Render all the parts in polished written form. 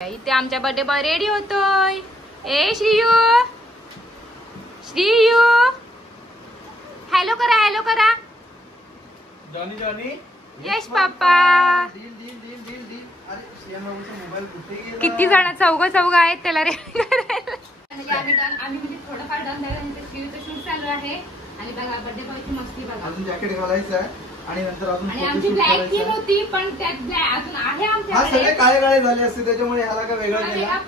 इथे आमचा birthday boy ready होतोय। ए श्रीयू, श्रीयू हॅलो करा, हॅलो करा। जॉनी जॉनी यश पापा। किती जण? चौघ आहेत त्याला रेडी करायला। आम्ही म्हणजे थोडंफार डन झालं, श्रीयूचं शूट चालू आहे आणि बघा बर्थडे बॉयची मस्ती बघा। अजून जॅकेट घालायचं आहे आणि नंतर अजून आणि आमची ब्लॅक थीम होती पण त्यात अजून आहे आमच्याकडे। सगळे काळे काळे झाले असते त्याच्यामुळे ह्याला का वेगळा केला,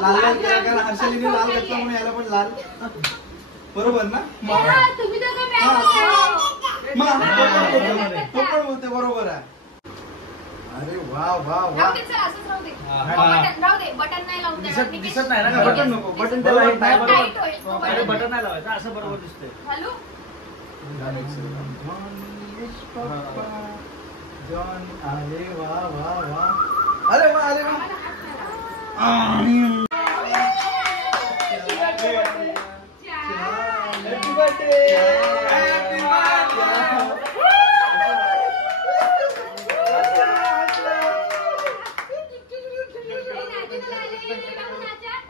लाल लाल केला कारण हर्षलीने लाल घातला म्हणून ह्याला पण लाल। बरोबर ना? तुम्ही दोघं तो पण बोलते बरोबर आहे। अरे वा वा वा, बटन नाही लावून दिसत नाही ना? बटन नको, बटन त्याला बटन नाही लावायचं, असं बरोबर दिसतंय। हॅलो जॉन, अरे वा वा वा, अरे वा अरे वा। हॅपी बर्थडे, हॅपी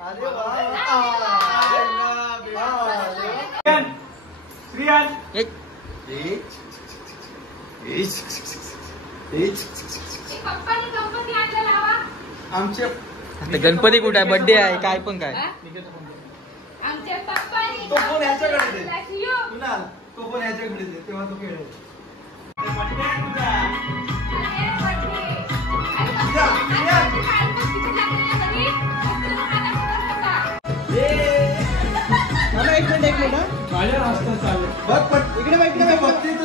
अरे वा। श्रियान आमचे आता गणपती कुठे आहे? बर्थडे आहे काय पण काय? तो फोन ह्याच्याकडे दे कुणाल, तो फोन ह्याच्याकडे दे तेव्हा तो खेळेल। एक मिनिट माझ्या रस्ता चालू बघ, पण इकडे बघते तू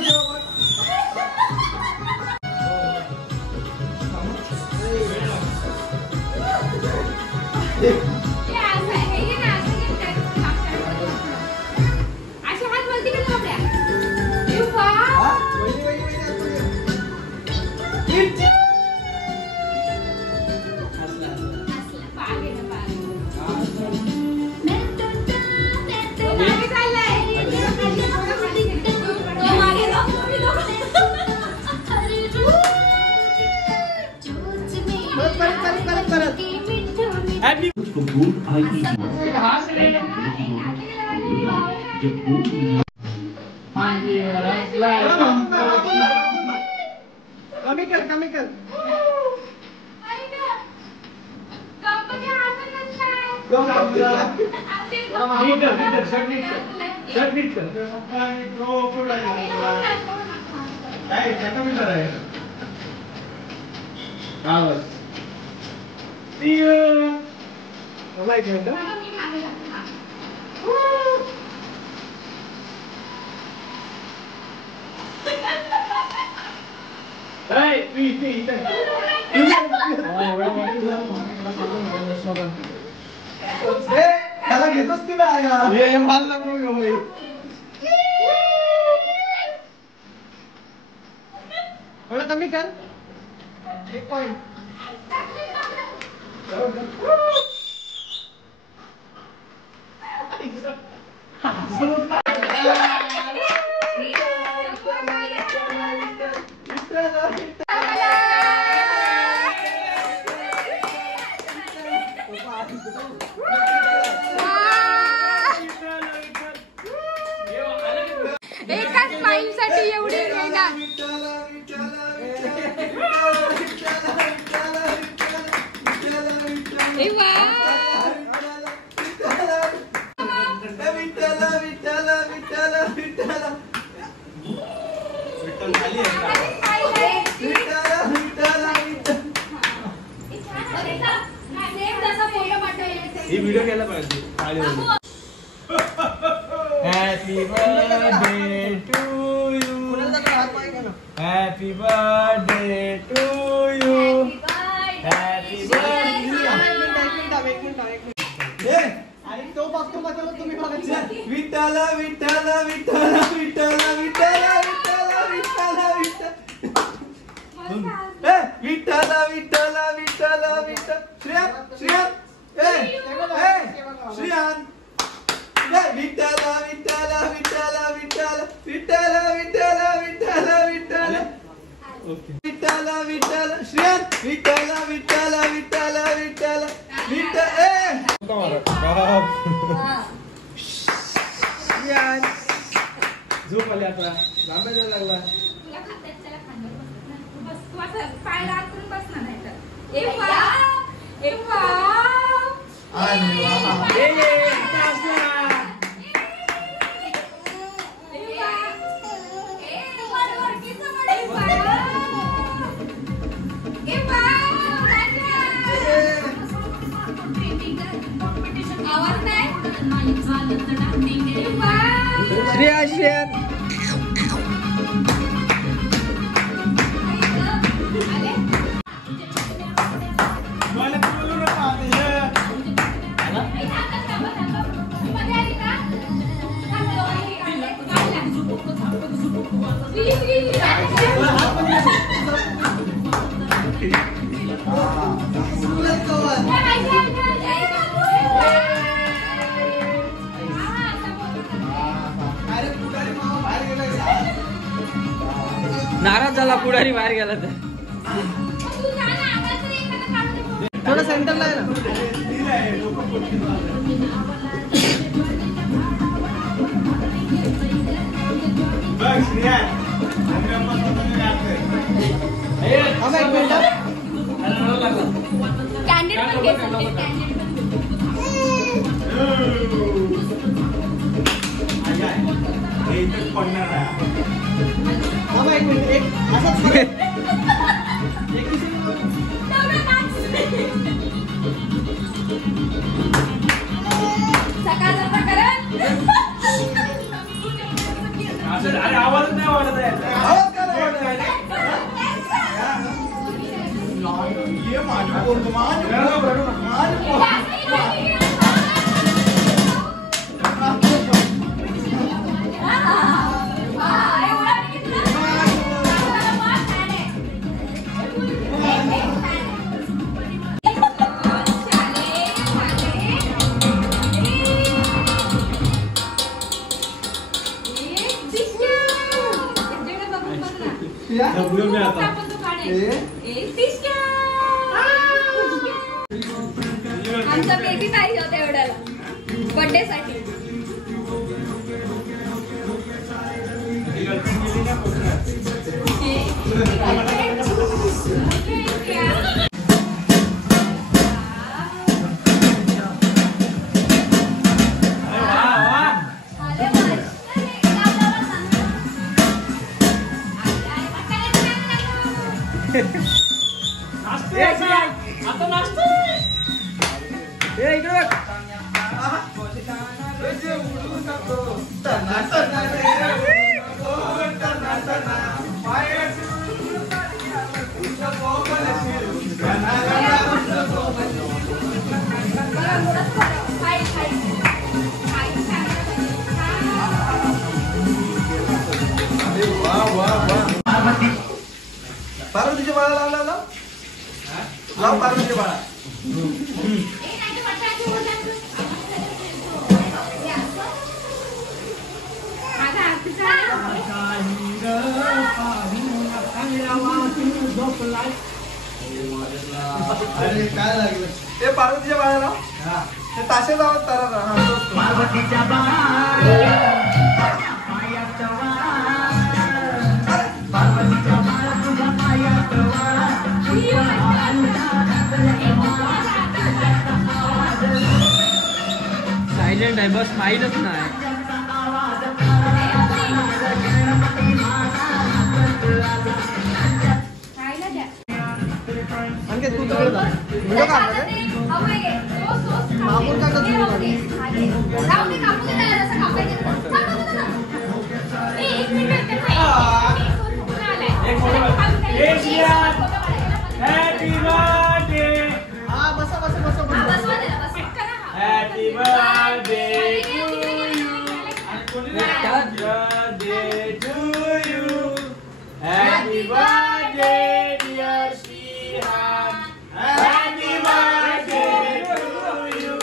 कमी कर त्याला घेतोच ती ना माल नको थोडं कमी कर, एक पॉइंट। एका स्माइल साठी एवढी मेहनत। ही व्हिडिओ केला पाहिजे। Happy birthday to you, happy birthday to you, happy birthday. आणि तो बघतो माझ्यावर तुम्ही बघायचं। विठ्ठल विठ्ठल विठ्ठल विठ्ठल विठ्ठल विठ्ठल विठ्ठल विठ्ठल विठ्ठल विठ्ठल विठ्ठल। श्रेयान श्रेयान श्रेयान विठ्ठल विठ्ठल विठ्ठल विठ्ठल विठ्ठल विठ्ठल विठ्ठल विठ्ठल विठ्ठल विठ्ठल श्रेयान विठ्ठल विठ्ठल विठ्ठल विठ्ठल झोप आली आता लांब्या जायला लागला. तुला खात्यात त्याला खांद्यावर बसत नाही. तू बस, तू असं पाय लाट करून बसणार नाही तर. ए वा, ए वा. आवाज नाही. श्रेया श्रेया नाराज झाला पुढारी बाहेर गेला तर. थोडं सेंटरला आहे ना. कॅन्डिड पण घे, कॅन्डिड एक मिनिट एक असंच सकाळचं प्रकरण. आवाज नाही वाटत आहे. आमचा बेबी पाहिजे होता एवढ्याला बर्थडे साठी. पार्वतीच्या बाळा लावला लाव पार्वतीच्या बाळा. अरे काय लागलं ते पार्वतीच्या बाळाला ते ताशे लावत तारा. पार्वतीच्या सायलेंट आहे बस माहीतच नाही. आणखी तू तर व्हिडिओ काढला रे. मागून काय करतो हॅपी बर्थडे. हा बसा बसा बसा बसा. Happy birthday to you. Birthday to you. Happy birthday dear Shrihan. Happy birthday to you.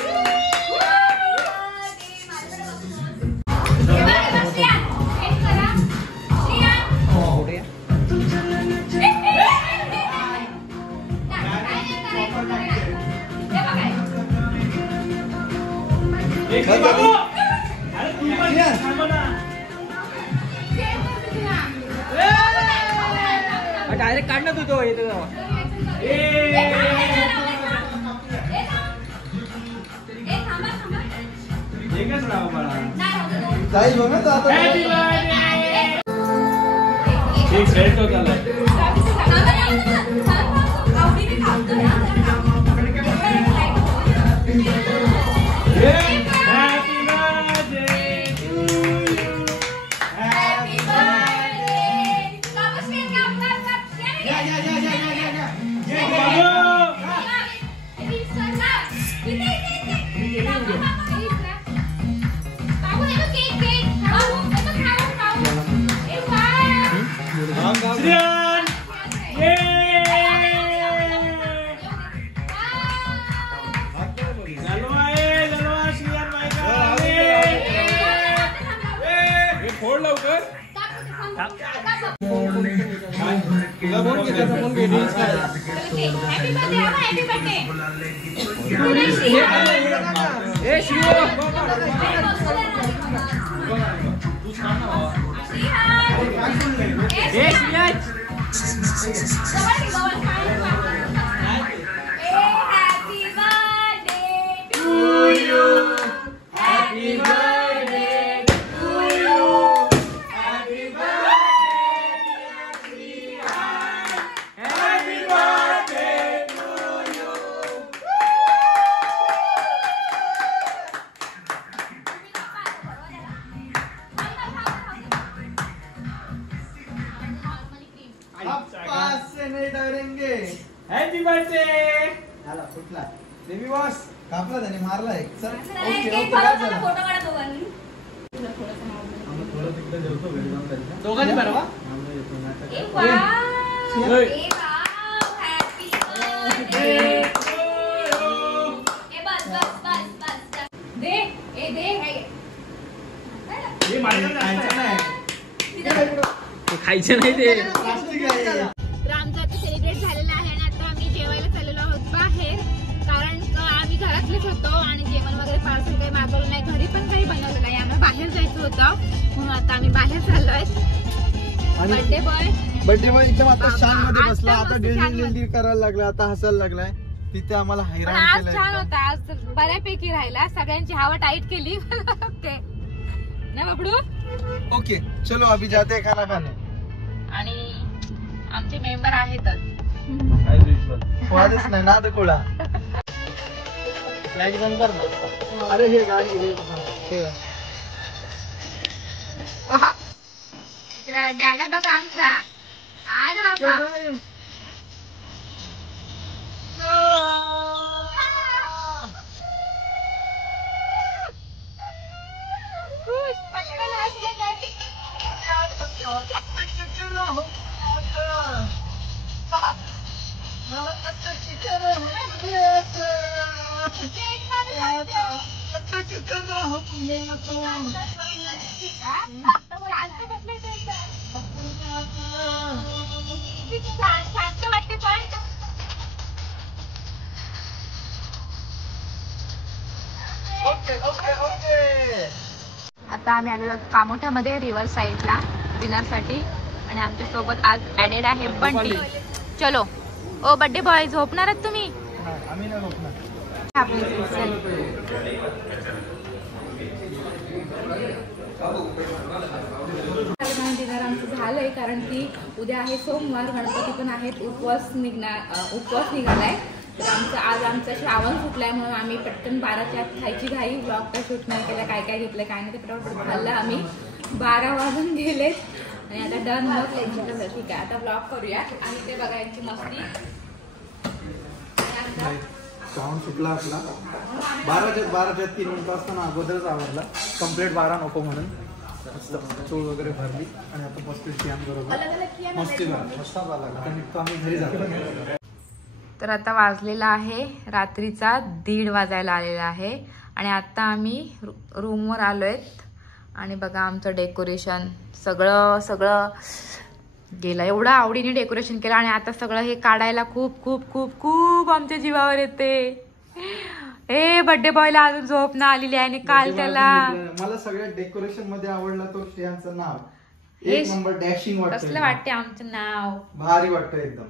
एक बाबू अरे तू पण थांब ना डायरेक्ट काढ ना तू तो येतो एकच राव बाळा जाईल बघ ना तो आता हॅपी बर्थडे एक सेट होत आलाय happy birthday to you happy Shreyan ये जलवा श्रेयन भाई का ये फोड लवकर तुला फोन केला फोन घे रील्स काय ए शिव ए श्रेयस हॅपी बर्थडे आला फुटला बेबी बॉस कापला त्याने मारला एक चल ओके ओके काय झालं थोडं तिकडे जेवतो घरी जाऊन जायचं दोघांनी बरोबर खायचं नाही ते प्लास्टिक आहे तर आमचं आता सेलिब्रेट झालेलं आहे आणि आता आम्ही जेवायला चाललेलो आहोत बाहेर कारण आम्ही घरातलेच होतो आणि जेवण वगैरे पार्सल काही मागवलं नाही घरी पण काही बनवलं नाही आम्हाला बाहेर जायचं होतं म्हणून आता आम्ही बाहेर चाललोय बर्थडे बॉय एकदम आता शान मध्ये बसला आता डिल्डी करायला लागला आता हसायला लागलाय तिथे आम्हाला हैराण आज केलं छान होता आज बऱ्यापैकी राहिला सगळ्यांची हवा टाईट केली ओके ना बाबडू ओके चलो अभी जाते हैं खाना खाने आणि आमचे मेंबर आहेतच वादच नाही नाद कोळा फ्लॅग बंद कर ना अरे हे गाडी जागा बघा आमचा आज आता आम्ही आलेलो कामोठ्यामध्ये रिव्हर साईडला डिनरसाठी आणि आमच्या सोबत आज ऍडेड आहे बंटी. चलो ओ बर्थडे बॉय झोपणार आहात तुम्ही? आम्ही नाही झोपणार. आपली डिनर आमचं झालंय कारण की उद्या आहे सोमवार गणपती पण आहेत उपवास निघालाय तर आमचं श्रावण सुटलाय म्हणून आम्ही पटकन 12च्या आत खायची घाई ब्लॉग काय शूट नाही केला काय काय घेतलं काय नाही ते पटापट खाल्लं आम्ही 12 वाजून गेलेत आणि आता डन मग टेन्शन ठीक आहे आता ब्लॉग करूया आणि ते बघा यांची मस्ती श्रावण सुटला आपला 12च्या 3 मिनिटं असताना अगोदरच आवडला कंप्लीट 12 नको म्हणून चूळ वगैरे भरली आणि आता मस्ती श्याम बरोबर मस्ती मस्त आला आता निघतो आम्ही घरी जातो. तर आता वाजलेला आहे रात्रीचा 1:30 वाजायला आलेला आहे आणि आता आम्ही रूमवर आलोय आणि बघा आमचं डेकोरेशन सगळं गेलं एवढं आवडीने डेकोरेशन केलं आणि आता सगळं हे काढायला खूप खूप खूप खूप आमच्या जीवावर येते. ए बापरे बर्थडे बॉयला अजून झोप ना आलेली आहे आणि काल त्याला मला सगळ्यात डेकोरेशन मध्ये आवडला तो श्रेयांचं नाव. एक नंबर डॅशिंग वाटतं. कसलं वाटते आमचं नाव, भारी वाटतं एकदम.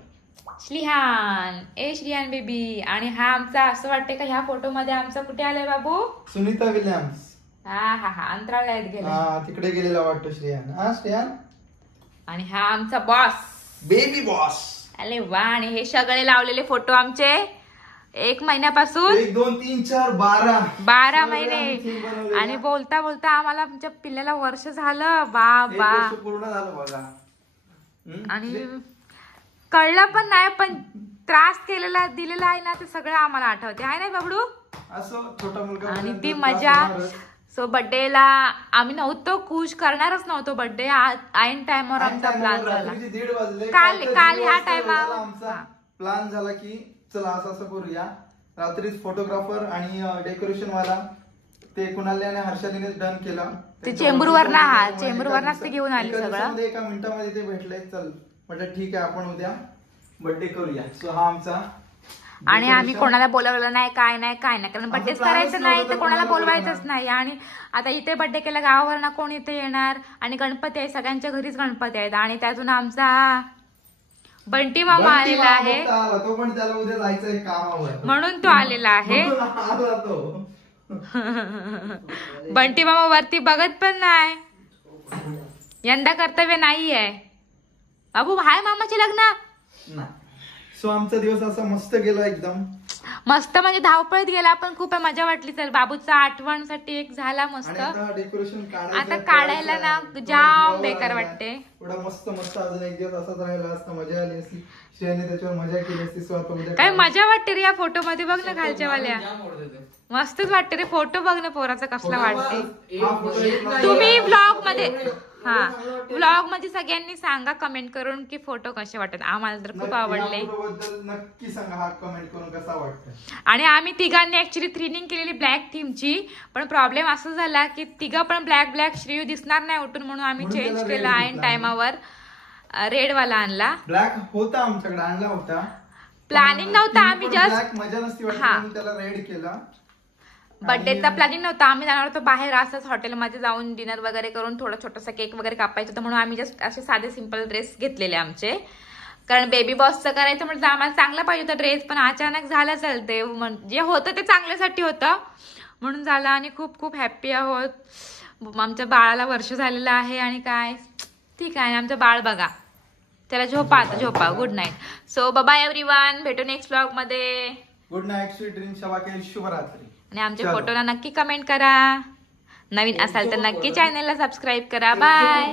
श्रीहान. ए श्रीहान बेबी. आणि हा आमचा असं वाटतंय का ह्या फोटो मध्ये आमचा कुठे आलाय बाबू, सुनीता विल्यम्स. हा अंतराळात गेला, तिकडे गेलेला वाटतो श्रेयान. हा श्रेयान. आणि हा आमचा बॉस, बेबी बॉस. अरे वा. आणि हे सगळे लावलेले फोटो आमचे 1 महिन्यापासून 1 2 3 4 12 महिने. आणि बोलता बोलता आम्हाला आमच्या पिल्ल्याला वर्ष झालं. बाबा पूर्ण झालं बघा. आणि कळलं पण नाही, पण त्रास केलेला दिलेला आहे ना ते सगळं आम्हाला आठवते आहे ना बबडू. असं छोटा मुलगा आणि ती मजा. सो बर्थडेला आम्ही नव्हतो खुश, करणारच नव्हतो बर्थडे. ऐन टाइमवर आमचा प्लॅन झाला. 1:30 वाजले. काल ह्या टाइमवर आमचा प्लॅन झाला की चला असं करूया. रात्रीच फोटोग्राफर आणि डेकोरेशन वाला ते कुणाल आणि हर्षालीने डन केला. ते चेंबूरवरनाच ते घेऊन आले सगळं. एका मिनिटामध्ये ते भेटले. चल म्हटलं ठीक आहे आपण उद्या बर्थडे करूया. सो हा आमचा. आणि आम्ही कोणाला बोलवलं नाही, काय नाही कारण बर्थडेच करायचं नाही तर कोणाला बोलवायचंच नाही. आणि आता इथे बर्थडे केला गावावर ना कोण इथे येणार. आणि गणपती आहे, सगळ्यांच्या घरीच गणपती आहेत. आणि त्यातून आमचा बंटी मामा आलेला आहे, तो पण त्याला उद्या जायचंय कामावर म्हणून तो आलेला आहे. बंटी मामा वरती बघत पण नाही, यंदा कर्तव्य नाहीये. बाबू हाय मामाचे लग्न. सो आमचा दिवस असा मस्त गेला, एकदम मस्त म्हणजे धावपळीत गेला, पण खूप मजा वाटली. चल बाबूचा आठवणसाठी एक झाला मस्त. डेकोरेशन आता काढायला ना जाम बेकार वाटते. एवढा मस्त अजून एक दिवस असाच राहिला असता, मजा आली असती. श्रेयाने त्याच्यावर मजा केली असती. काय मजा वाटते रे या फोटो मध्ये. बघ ना खालच्या वाल्या, मस्तच वाटते रे फोटो. बघ ना पोराचा कसला वाटते. तुम्ही ब्लॉग मध्ये व्लॉग मध्ये सगळ्यांनी सांगा कमेंट करून की फोटो कसे वाटतात. आम्हाला तर खूप आवडले. नक्की सांगा हा कमेंट करून कसा वाटतं. आणि आम्ही तिघांनी ऍक्च्युली थ्रीनिंग केलेली ब्लॅक थीमची, पण प्रॉब्लेम असा झाला की तिघं पण ब्लॅक श्रेयू दिसणार नाही उठून, म्हणून आम्ही चेंज केला. ऐन टाइमावर रेड वाला आणला. ब्लॅक होता आमच्याकडे, आणला होता. प्लॅनिंग नव्हता, आम्ही जस्ट मजा नसती वाटत त्याला रेड केला. बर्थडेचा प्लॅनिंग नव्हता. आम्ही जाणार होतो बाहेर असंच हॉटेलमध्ये जाऊन डिनर वगैरे करून थोडा छोटासा केक वगैरे कापायचं होतं, म्हणून आम्ही जस्ट असे साधे सिंपल ड्रेस घेतलेले आमचे. कारण बेबी बॉसचं करायचं म्हणजे आम्हाला चांगला पाहिजे होता ड्रेस, पण अचानक झालं चालते. जे होतं ते चांगल्यासाठी होतं म्हणून झालं. आणि खूप खूप हॅप्पी आहोत. आमच्या बाळाला वर्ष झालेलं आहे. आणि काय ठीक आहे. आमचं बाळ बघा, त्याला झोपा. Good night. So bye everyone, भेटू नेक्स्ट व्लॉग मध्ये. गुड नाईट, स्वीट ड्रीम, शबाके, शुभरात्री. आणि आमच्या फोटोला नक्की कमेंट करा. नवीन असाल तर नक्की चॅनलला सबस्क्राईब करा. बाय.